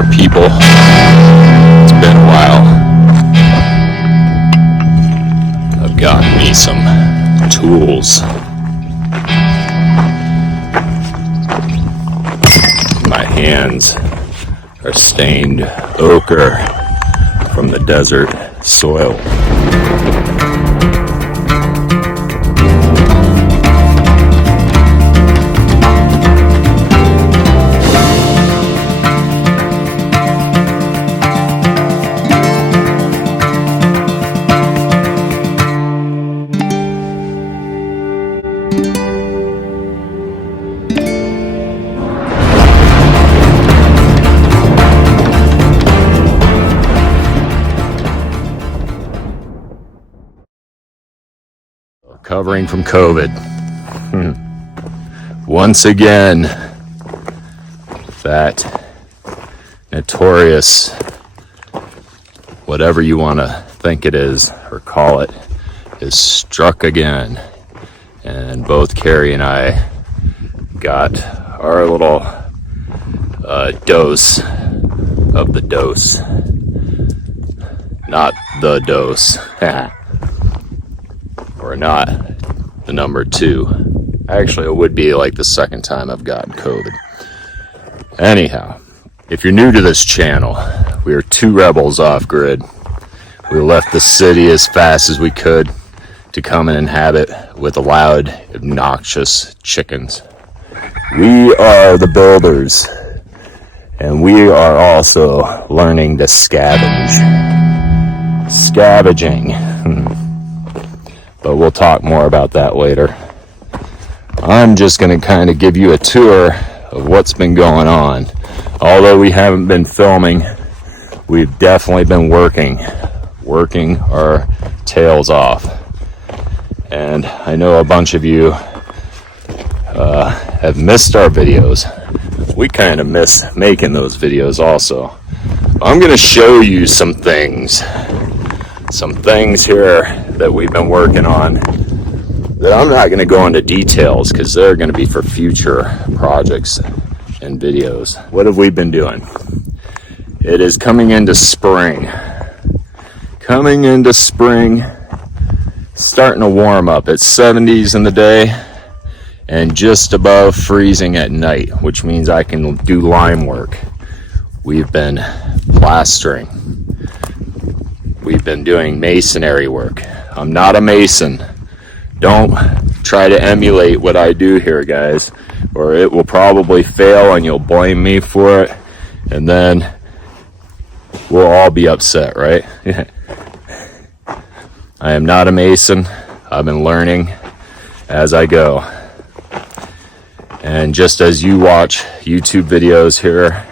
there, people. It's been a while. I've gotten me some tools. My hands are stained ochre from the desert soil. Recovering from COVID. Once again, that notorious, whatever you want to think it is or call it, is struck again. And both Keri and I got our little dose of the dose. Not the dose. Or not the number 2. Actually, it would be like the second time I've gotten COVID. Anyhow, if you're new to this channel, we are 2 rebels off grid. We left the city as fast as we could to come and inhabit with the loud, obnoxious chickens. We are the builders, and we are also learning to scavenge. Scavenging. But we'll talk more about that later. I'm just going to kind of give you a tour of what's been going on. Although we haven't been filming, we've definitely been working our tails off. And I know a bunch of you have missed our videos. We kind of miss making those videos also. I'm going to show you some things here that we've been working on that I'm not going to go into details because they're going to be for future projects and videos. What have we been doing? It is coming into spring. Starting to warm up. It's 70s in the day and just above freezing at night, which means I can do lime work. We've been plastering. We've been doing masonry work. I'm not a mason. Don't try to emulate what I do here, guys, or it will probably fail and you'll blame me for it, and then we'll all be upset, right? I am not a mason. I've been learning as I go. And just as you watch YouTube videos here,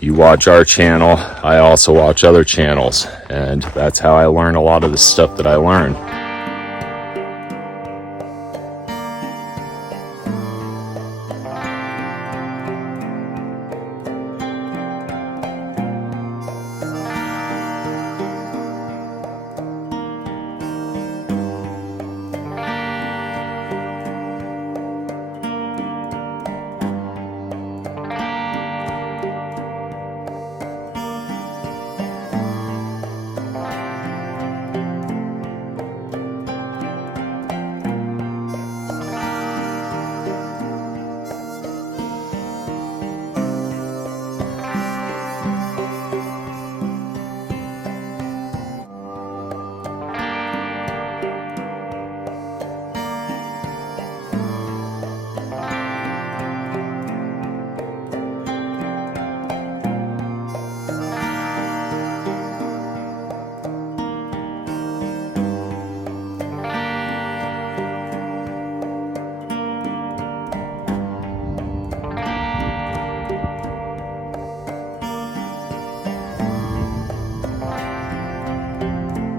you watch our channel, I also watch other channels, and that's how I learn a lot of the stuff that I learn.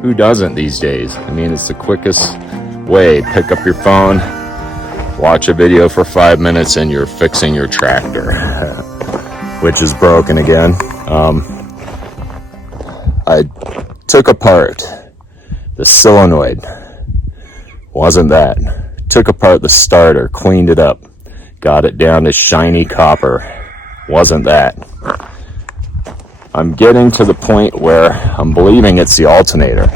Who doesn't these days? I mean, it's the quickest way. Pick up your phone, watch a video for 5 minutes, and you're fixing your tractor, which is broken again. I took apart the solenoid. Wasn't that. Took apart the starter, cleaned it up, got it down to shiny copper. Wasn't that. I'm getting to the point where I'm believing it's the alternator.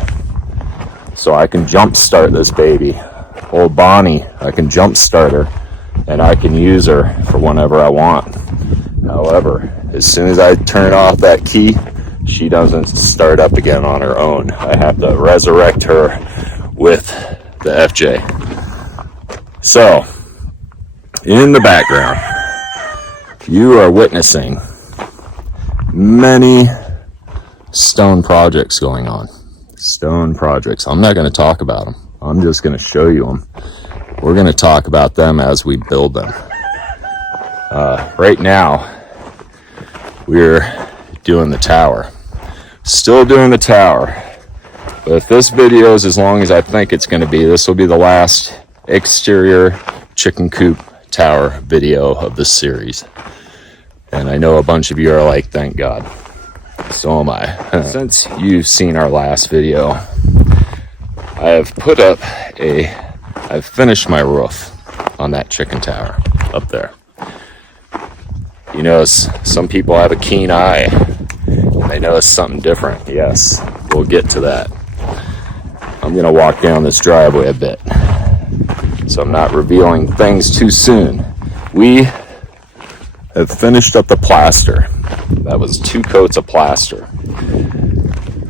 So I can jump start this baby. Old Bonnie, I can jump start her and I can use her for whenever I want. However, as soon as I turn off that key, she doesn't start up again on her own. I have to resurrect her with the FJ. So, in the background, you are witnessing many stone projects going on. Stone projects. I'm not going to talk about them. I'm just going to show you them. We're going to talk about them as we build them. Right now, we're doing the tower. Still doing the tower. But if this video is as long as I think it's going to be, this will be the last exterior chicken coop tower video of this series. And I know a bunch of you are like, thank God. So am I. Since you've seen our last video, I have put up I've finished my roof on that chicken tower up there. You notice some people have a keen eye and they notice something different. Yes, we'll get to that. I'm gonna walk down this driveway a bit, so I'm not revealing things too soon. We have finished up the plaster. That was 2 coats of plaster.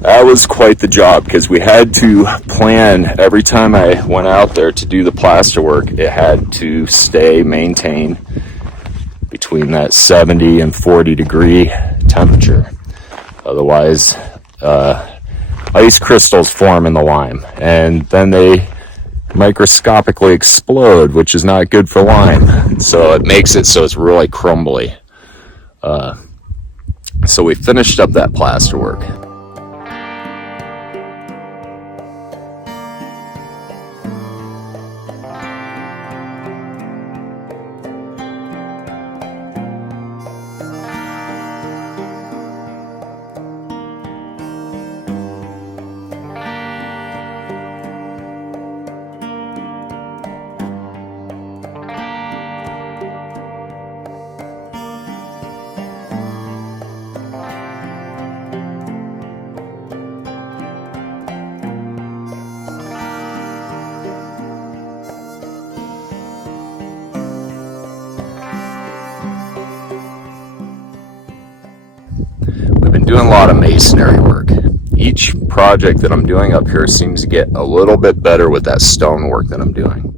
That was quite the job because we had to plan every time I went out there to do the plaster work. It had to maintain between that 70 and 40 degree temperature. Otherwise, ice crystals form in the lime and then they microscopically explode, which is not good for lime. So it makes it so it's really crumbly. So we finished up that plaster work. Doing a lot of masonry work. Each project that I'm doing up here seems to get a little bit better with that stone work that I'm doing.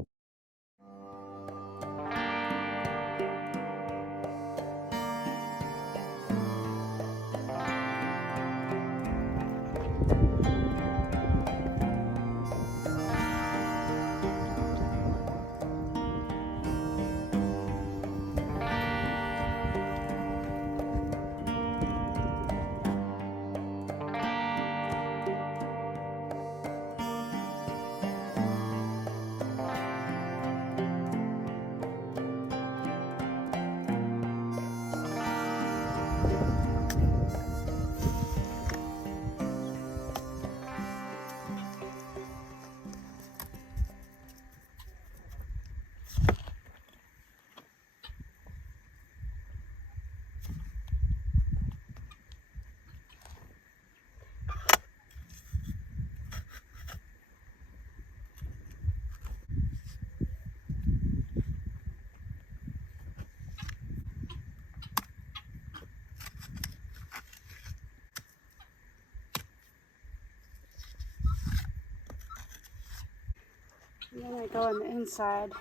And then I go on the inside.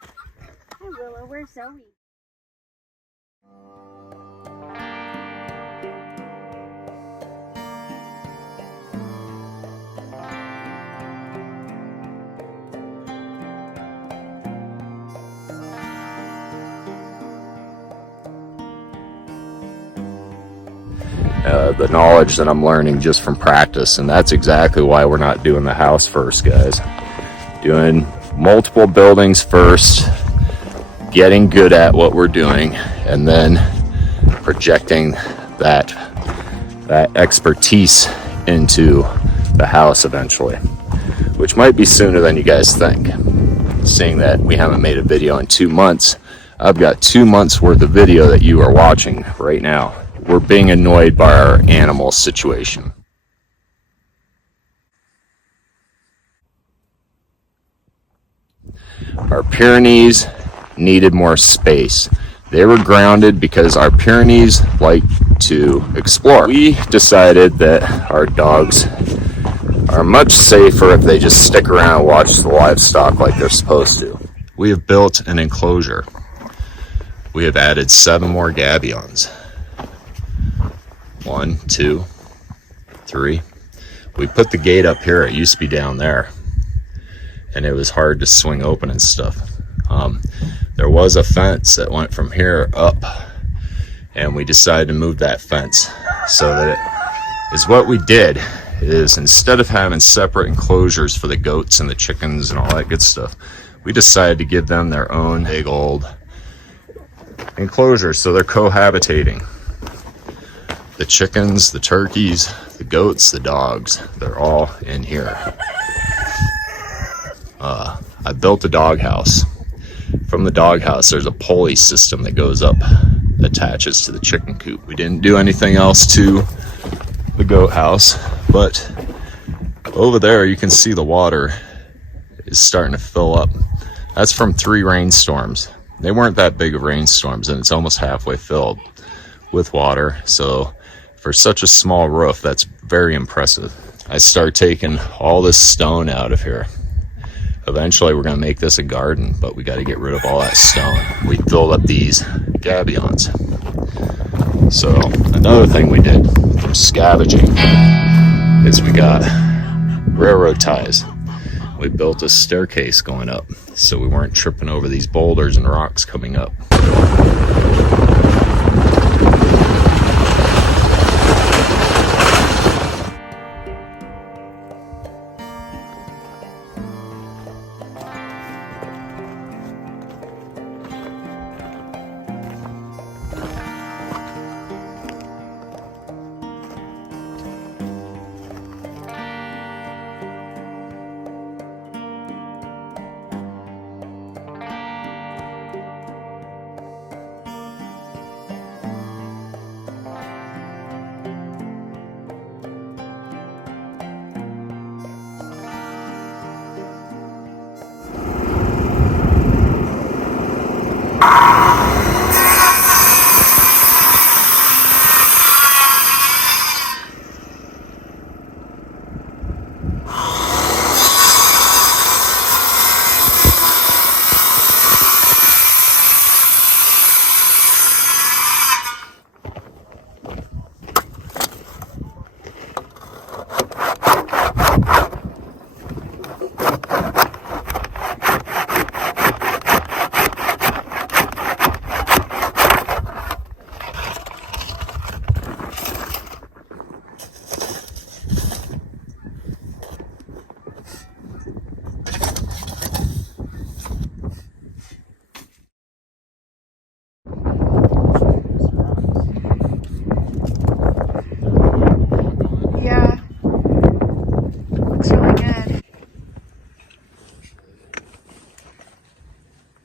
Hi Willow, where's Zoe? The knowledge that I'm learning just from practice, and that's exactly why we're not doing the house first, guys. Doing multiple buildings first, getting good at what we're doing, and then projecting that expertise into the house eventually, which might be sooner than you guys think. Seeing that we haven't made a video in 2 months, I've got 2 months worth of video that you are watching right now we're being annoyed by our animal situation. Our Pyrenees needed more space. They were grounded because our Pyrenees like to explore. We decided that our dogs are much safer if they just stick around and watch the livestock like they're supposed to. We have built an enclosure. We have added 7 more gabions. 1, 2, 3. We put the gate up here. It used to be down there, and it was hard to swing open and stuff. There was a fence that went from here up, and we decided to move that fence. So that it is what we did is, instead of having separate enclosures for the goats and the chickens and all that good stuff, we decided to give them their own big old enclosure, so they're cohabitating. The chickens, the turkeys, the goats, the dogs, they're all in here. I built a doghouse. From the doghouse, there's a pulley system that goes up, attaches to the chicken coop. We didn't do anything else to the goat house, but over there you can see the water is starting to fill up. That's from 3 rainstorms. They weren't that big of rainstorms, and it's almost halfway filled with water. So for such a small roof, that's very impressive. I start taking all this stone out of here. Eventually we're going to make this a garden, but we got to get rid of all that stone. We filled up these gabions. So another thing we did from scavenging is we got railroad ties. We built a staircase going up so we weren't tripping over these boulders and rocks coming up.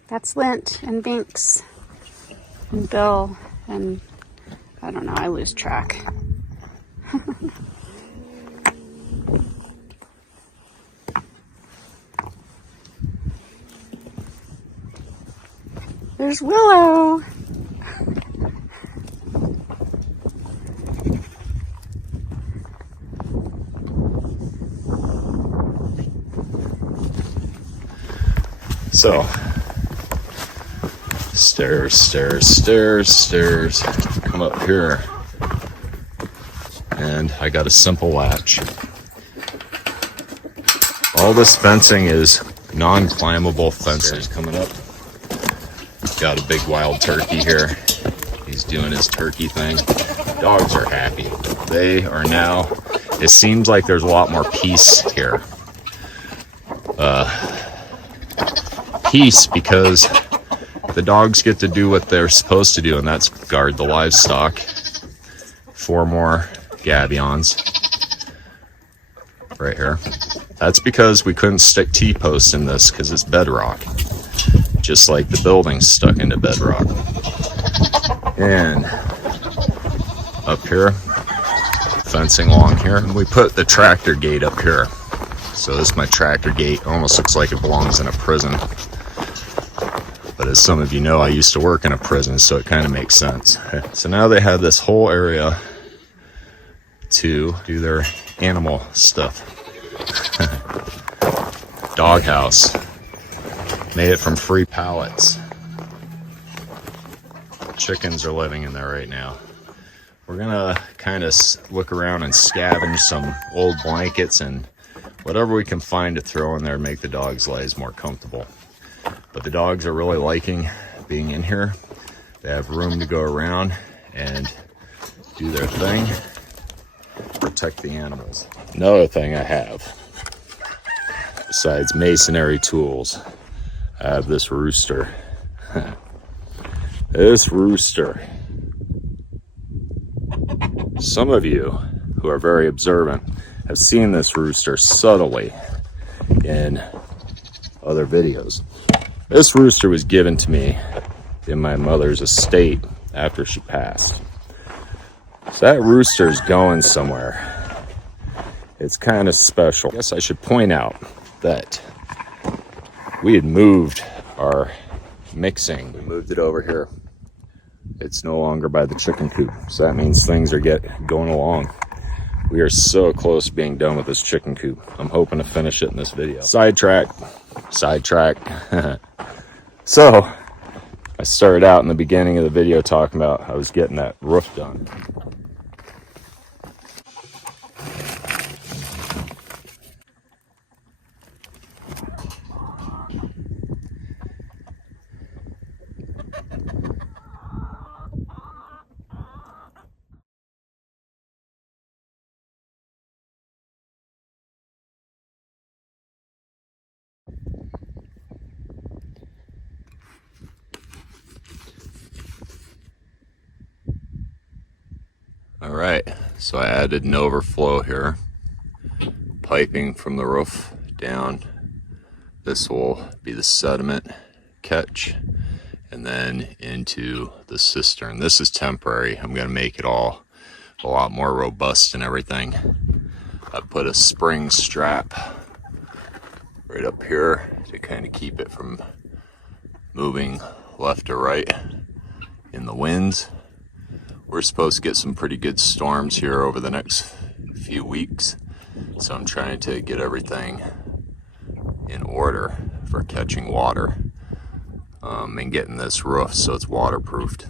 That's Lint and Binks and Bill and I don't know, I lose track. There's Willow. So, stairs, stairs, stairs, stairs, come up here, and I got a simple latch. All this fencing is non-climbable fencing. Coming up, got a big wild turkey here. He's doing his turkey thing. Dogs are happy. They are now, it seems like there's a lot more peace here. Peace because the dogs get to do what they're supposed to do, and that's guard the livestock. 4 more gabions right here. That's because we couldn't stick T-posts in this because it's bedrock, just like the building's stuck into bedrock. And up here, fencing along here, and we put the tractor gate up here. So this is my tractor gate. Almost looks like it belongs in a prison. But as some of you know, I used to work in a prison, so it kind of makes sense. So now they have this whole area to do their animal stuff. Doghouse. Made it from free pallets. Chickens are living in there right now. We're gonna kind of look around and scavenge some old blankets and whatever we can find to throw in there to make the dogs' lives more comfortable. But the dogs are really liking being in here. They have room to go around and do their thing, protect the animals. Another thing I have, besides masonry tools, I have this rooster. This rooster. Some of you who are very observant have seen this rooster subtly in other videos. This rooster was given to me in my mother's estate after she passed. So that rooster's going somewhere. It's kind of special. I guess I should point out that we had moved our mixing. We moved it over here. It's no longer by the chicken coop, so that means things are going along. We are so close to being done with this chicken coop. I'm hoping to finish it in this video. Sidetrack. So I started out in the beginning of the video talking about I was getting that roof done. All right, so I added an overflow here, piping from the roof down. This will be the sediment catch and then into the cistern. This is temporary. I'm gonna make it all a lot more robust and everything. I put a spring strap right up here to kind of keep it from moving left or right in the winds. We're supposed to get some pretty good storms here over the next few weeks, so I'm trying to get everything in order for catching water and getting this roof so it's waterproofed.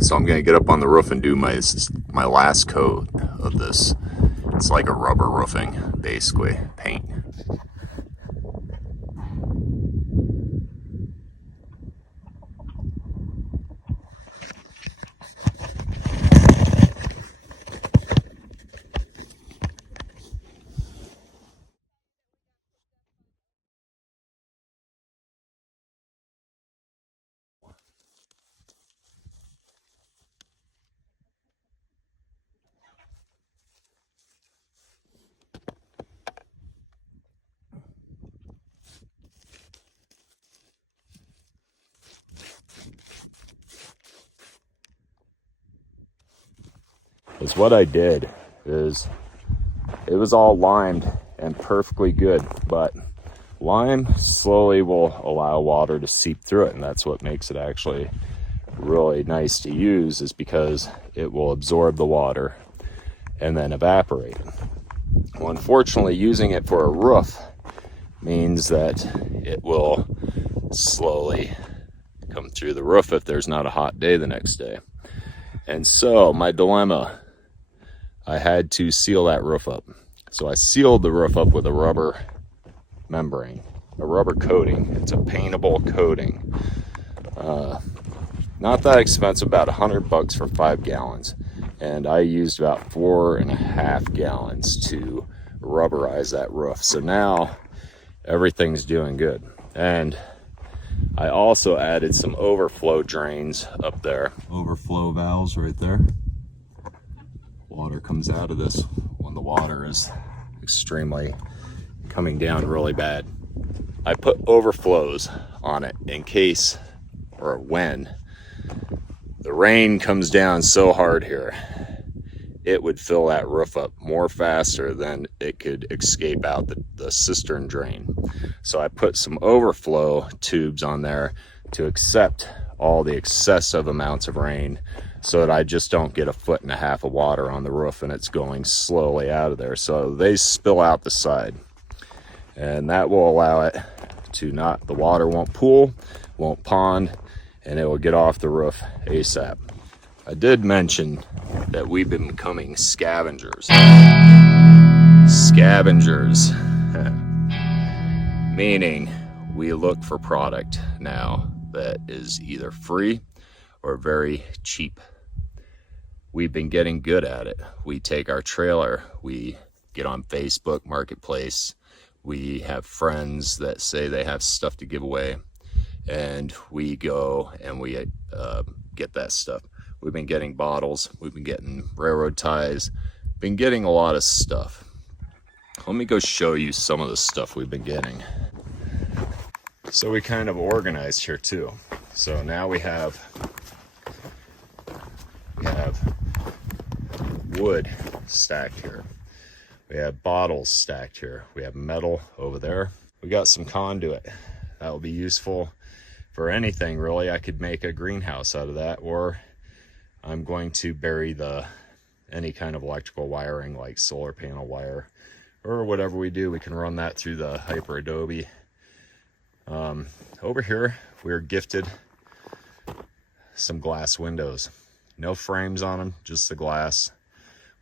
So I'm gonna get up on the roof and do my last coat of this. It's like a rubber roofing, basically, paint. Is what I did is it was all limed and perfectly good, but lime slowly will allow water to seep through it, and that's what makes it actually really nice to use, is because it will absorb the water and then evaporate. Well, unfortunately, using it for a roof means that it will slowly come through the roof if there's not a hot day the next day. And so my dilemma, I had to seal that roof up. So I sealed the roof up with a rubber membrane, a rubber coating. It's a paintable coating. Not that expensive, about $100 for 5 gallons. And I used about 4.5 gallons to rubberize that roof. So now everything's doing good. And I also added some overflow drains up there. Overflow valves right there. Water comes out of this when the water is extremely coming down really bad. I put overflows on it in case, or when, the rain comes down so hard here, it would fill that roof up more faster than it could escape out the cistern drain. So I put some overflow tubes on there to accept all the excessive amounts of rain, so that I just don't get 1.5 feet of water on the roof and it's going slowly out of there. So they spill out the side, and that will allow it to the water won't pool, won't pond, and it will get off the roof ASAP. I did mention that we've been becoming scavengers. Scavengers, meaning we look for product now that is either free or very cheap. We've been getting good at it. We take our trailer, we get on Facebook Marketplace, we have friends that say they have stuff to give away, and we go and we get that stuff. We've been getting bottles, we've been getting railroad ties, been getting a lot of stuff. Let me go show you some of the stuff we've been getting. So we kind of organized here too. So now we have wood stacked here. We have bottles stacked here. We have metal over there. We got some conduit. That will be useful for anything really. I could make a greenhouse out of that, or I'm going to bury any kind of electrical wiring like solar panel wire or whatever we do. We can run that through the Hyper Adobe. Over here we're gifted some glass windows. No frames on them, just the glass.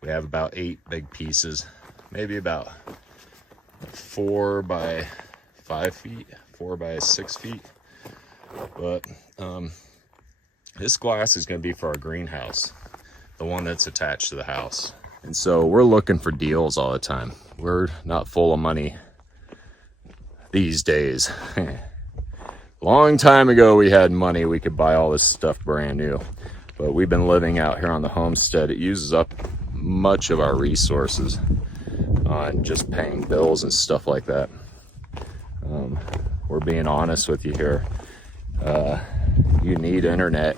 We have about 8 big pieces, maybe about 4 by 5 feet, 4 by 6 feet. But this glass is going to be for our greenhouse, the one that's attached to the house. And so we're looking for deals all the time. We're not full of money these days. Long time ago we had money, we could buy all this stuff brand new. But we've been living out here on the homestead. It uses up much of our resources on just paying bills and stuff like that. We're being honest with you here. You need internet,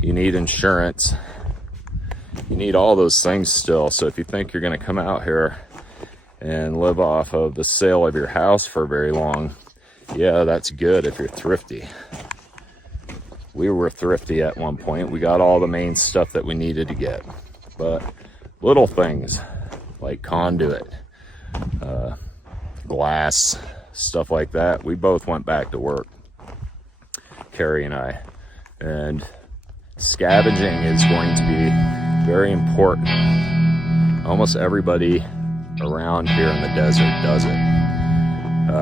you need insurance, you need all those things still. So if you think you're going to come out here and live off of the sale of your house for very long, yeah, that's good if you're thrifty. We were thrifty at one point. We got all the main stuff that we needed to get. But little things like conduit, glass, stuff like that, we both went back to work, Keri and I. And scavenging is going to be very important. Almost everybody around here in the desert does it.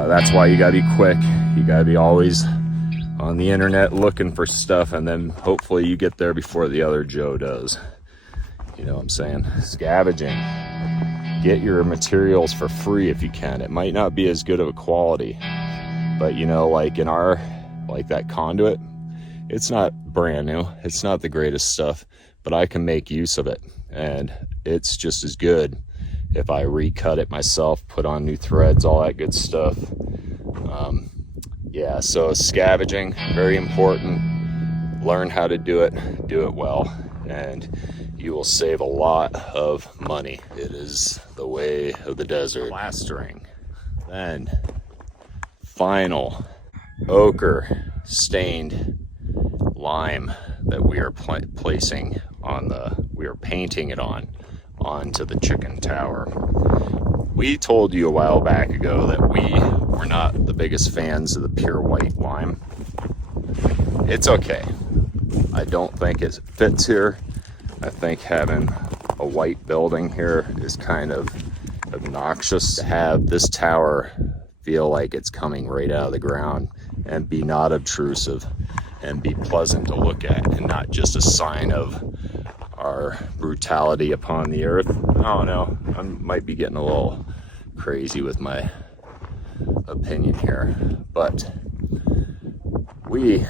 That's why you gotta be quick. You gotta be always on the internet looking for stuff, and then hopefully you get there before the other Joe does. You know what I'm saying? Scavenging. Get your materials for free if you can. It might not be as good of a quality, but you know, like in like that conduit, it's not brand new. It's not the greatest stuff, but I can make use of it, and it's just as good if I recut it myself, put on new threads, all that good stuff. Yeah, so scavenging, very important. Learn how to do it well, and you will save a lot of money. It is the way of the desert. Plastering. Then, final ochre stained lime that we are placing on we are painting it onto the chicken tower. We told you a while back ago that we were not the biggest fans of the pure white lime. It's okay. I don't think it fits here. I think having a white building here is kind of obnoxious. To have this tower feel like it's coming right out of the ground and be not obtrusive and be pleasant to look at, and not just a sign of our brutality upon the earth. I don't know, I might be getting a little crazy with my opinion here, but we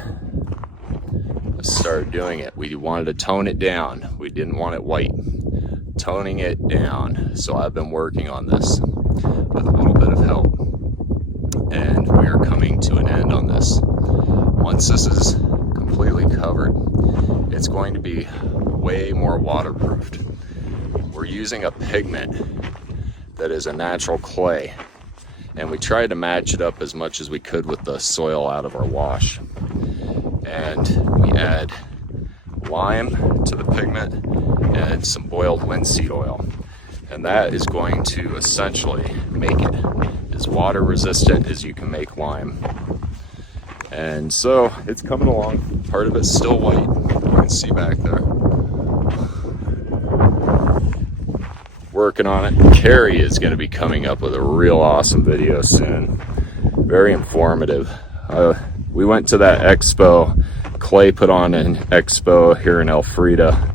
started doing it. We wanted to tone it down. We didn't want it white. Toning it down. So I've been working on this with a little bit of help, and we are coming to an end on this. Once this is completely covered, going to be way more waterproofed. We're using a pigment that is a natural clay, and we tried to match it up as much as we could with the soil out of our wash. And we add lime to the pigment and some boiled linseed oil. And that is going to essentially make it as water resistant as you can make lime. And so it's coming along. Part of it's still white, you can see back there. Working on it. Keri is going to be coming up with a real awesome video soon. Very informative. We went to that expo. Clay put on an expo here in Elfrida,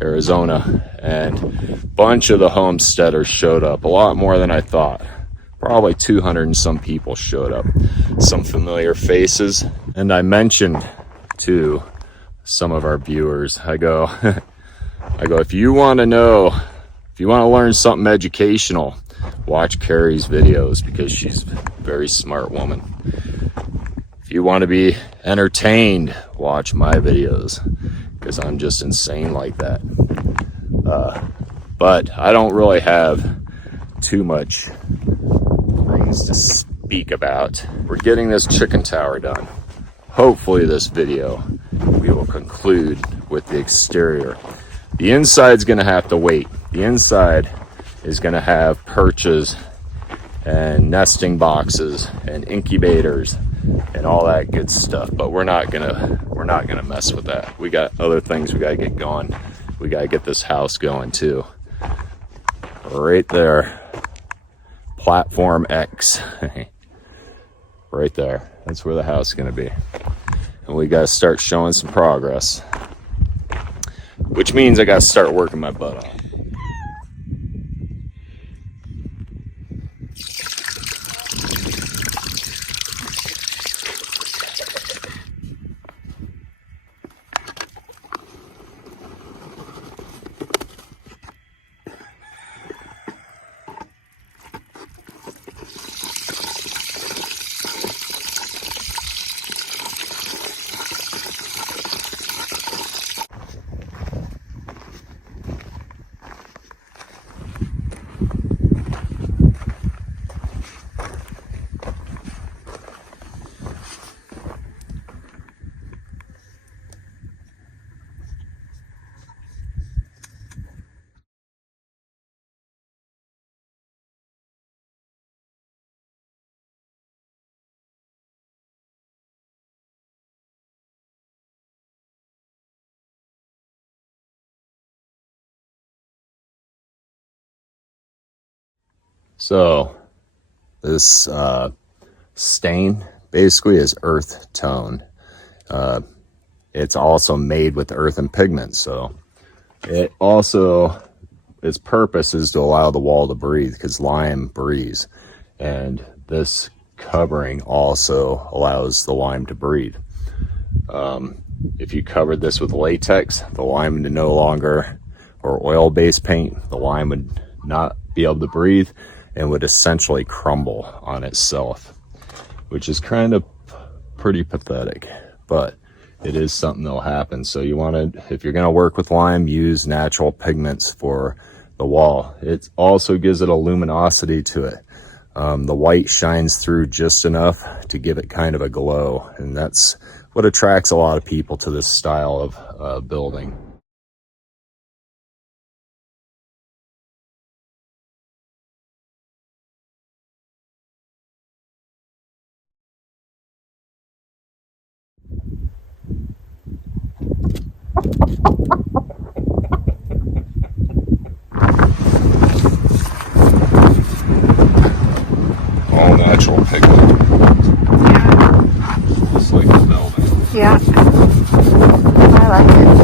Arizona, and a bunch of the homesteaders showed up. A lot more than I thought. Probably 200 and some people showed up. Some familiar faces. And I mentioned to some of our viewers, I go, if you want to know, if you want to learn something educational, watch Keri's videos because she's a very smart woman. If you want to be entertained, watch my videos because I'm just insane like that. But I don't really have too much things to speak about. We're getting this chicken tower done. Hopefully this video we will conclude with the exterior. The inside's gonna have to wait. The inside is gonna have perches and nesting boxes and incubators and all that good stuff, but we're not gonna mess with that. We got other things we gotta get going. We gotta get this house going too. Right there, platform X. Right there, that's where the house is gonna be. And we gotta start showing some progress, which means I gotta start working my butt off. So this stain basically is earth tone. It's also made with earthen pigment, so it also, its purpose is to allow the wall to breathe because lime breathes, and this covering also allows the lime to breathe. If you covered this with latex, the lime would no longer, or oil-based paint, the lime would not be able to breathe and would essentially crumble on itself, which is kind of pretty pathetic, but it is something that'll happen. So you want to, if you're going to work with lime, use natural pigments for the wall. It also gives it a luminosity to it. The white shines through just enough to give it kind of a glow, and that's what attracts a lot of people to this style of building. All natural pigment. Just like the building. Yeah. I like it.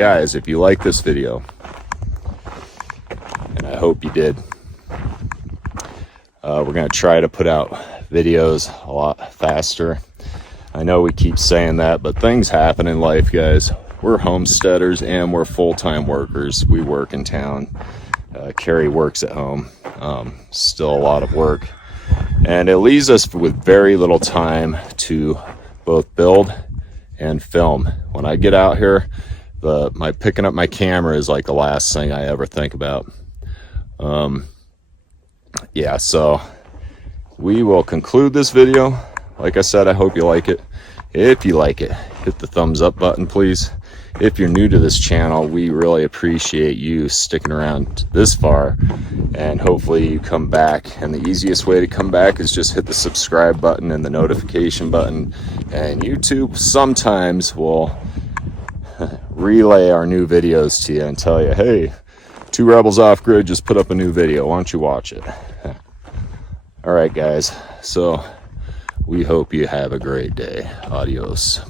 guys, if you like this video, and I hope you did, we're going to try to put out videos a lot faster. I know we keep saying that, but things happen in life, guys. We're homesteaders and we're full-time workers. We work in town. Keri works at home. Still a lot of work. And it leaves us with very little time to both build and film. When I get out here, my picking up my camera is like the last thing I ever think about. Yeah, so we will conclude this video. Like I said, I hope you like it. If you like it, hit the thumbs up button, please. If you're new to this channel, we really appreciate you sticking around this far, and hopefully you come back. And the easiest way to come back is just hit the subscribe button and the notification button, and YouTube sometimes will relay our new videos to you and tell you, hey, Two Rebels Off Grid just put up a new video, why don't you watch it? All right, guys, so we hope you have a great day. Adios.